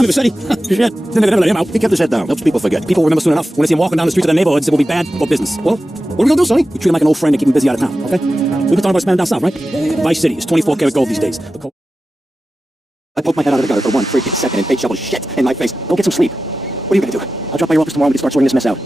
Some of the city. Shit. Then they never let him out. He kept his head down. Helps people forget. People will remember soon enough. When they see him walking down the streets of their neighborhoods, it will be bad for business. Well, what are we gonna do, Sonny? We treat him like an old friend and keep him busy out of town, okay? We've been talking about expanding down south, right? Vice City is 24 karat gold these days. I poked my head out of the gutter for one freaking second and paid shovel shit in my face. Go get some sleep. What are you gonna do? I'll drop by your office tomorrow and we can start sorting this mess out.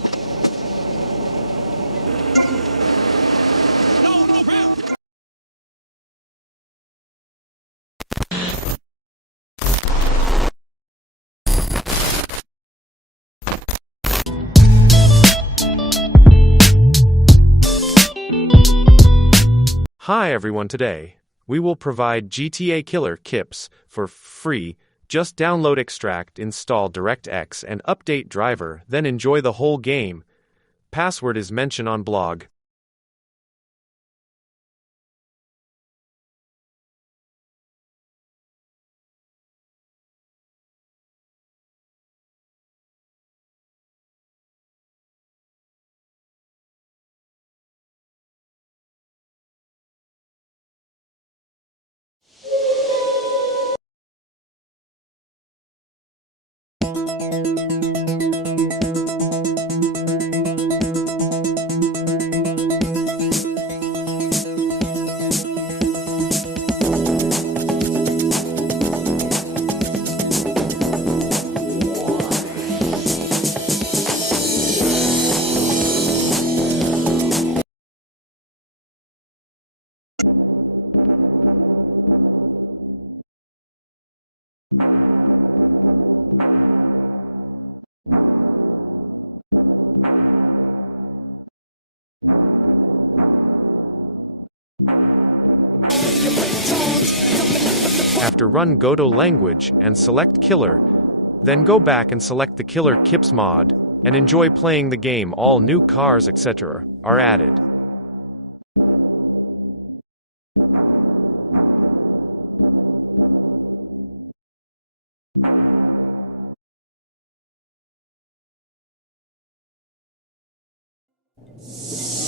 Hi everyone, today we will provide GTA Killer Kips for free. Just download Extract, install DirectX and update driver, then enjoy the whole game. Password is mentioned on blog. After run go to language and select killer, then go back and select the killer Kips mod, and enjoy playing the game. All new cars etc. are added.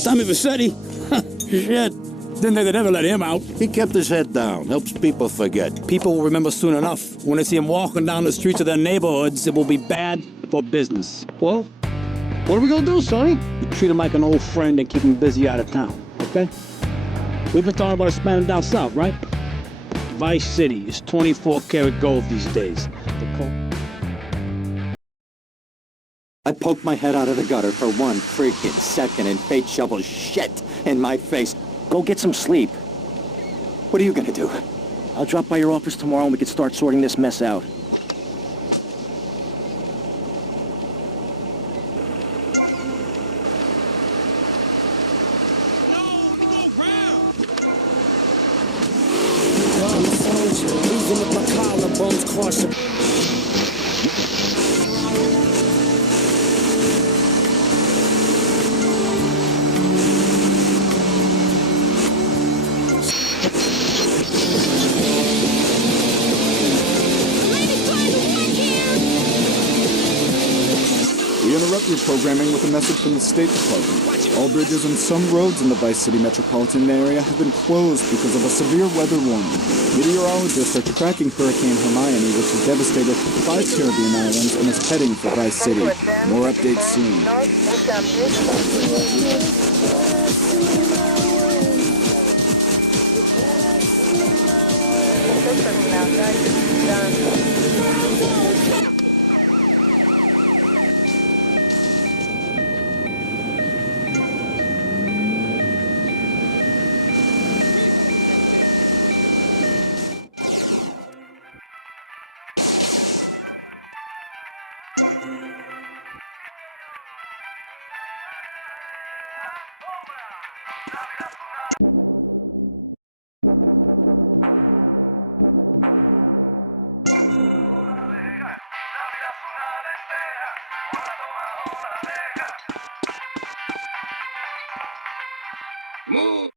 Tommy Vassetti. Shit. Then they never let him out. He kept his head down. Helps people forget. People will remember soon enough. When they see him walking down the streets of their neighborhoods, it will be bad for business. Well, what are we gonna do, Sonny? We treat him like an old friend and keep him busy out of town, okay? We've been talking about expanding down south, right? Vice City is 24 karat gold these days. I poked my head out of the gutter for one freaking second and fate shoveled shit in my face. Go get some sleep. What are you gonna do? I'll drop by your office tomorrow and we can start sorting this mess out. Interrupt your programming with a message from the State Department. All bridges and some roads in the Vice City metropolitan area have been closed because of a severe weather warning. Meteorologists are tracking Hurricane Hermione, which has devastated 5 Caribbean islands and is heading for Vice City. More updates soon. Move!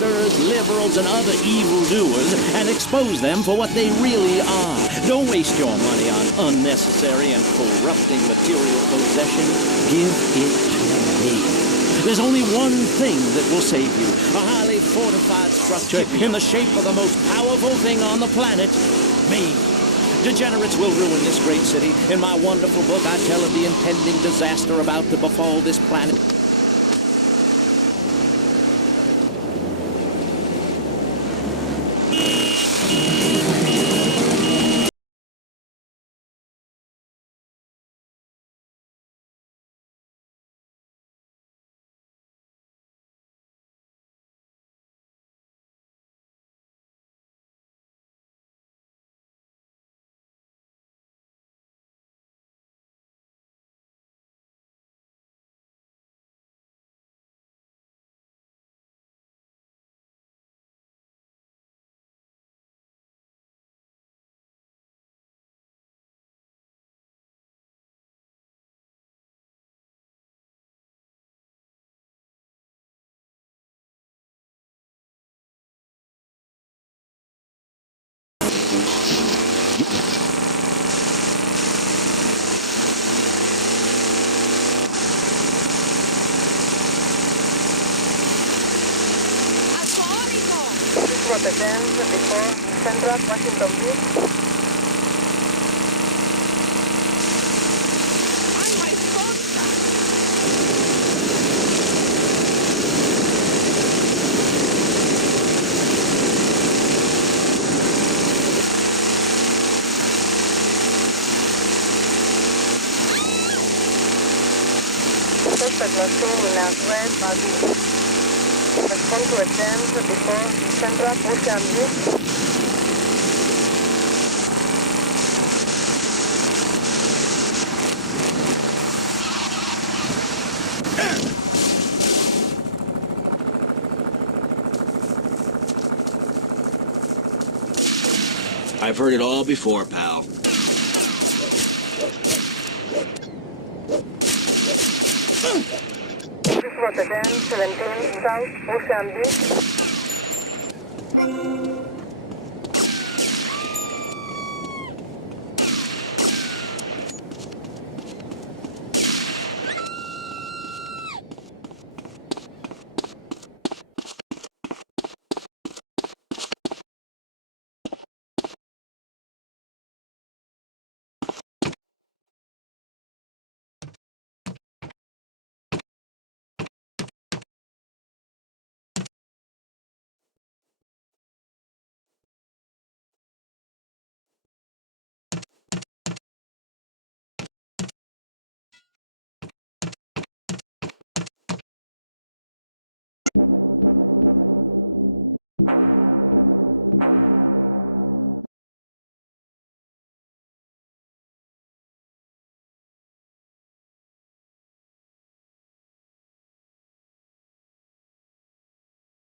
slanderers, liberals, and other evildoers and expose them for what they really are. Don't waste your money on unnecessary and corrupting material possession. Give it to me. There's only one thing that will save you. A highly fortified structure in the shape of the most powerful thing on the planet. Me. Degenerates will ruin this great city. In my wonderful book, I tell of the impending disaster about to befall this planet. Protections before Central Washington Beach. Suspect was seen in a red body. Respond to attempts before Central Ocean Beach. I've heard it all before, pal. Rotterdam, 17 South Ocean Beach.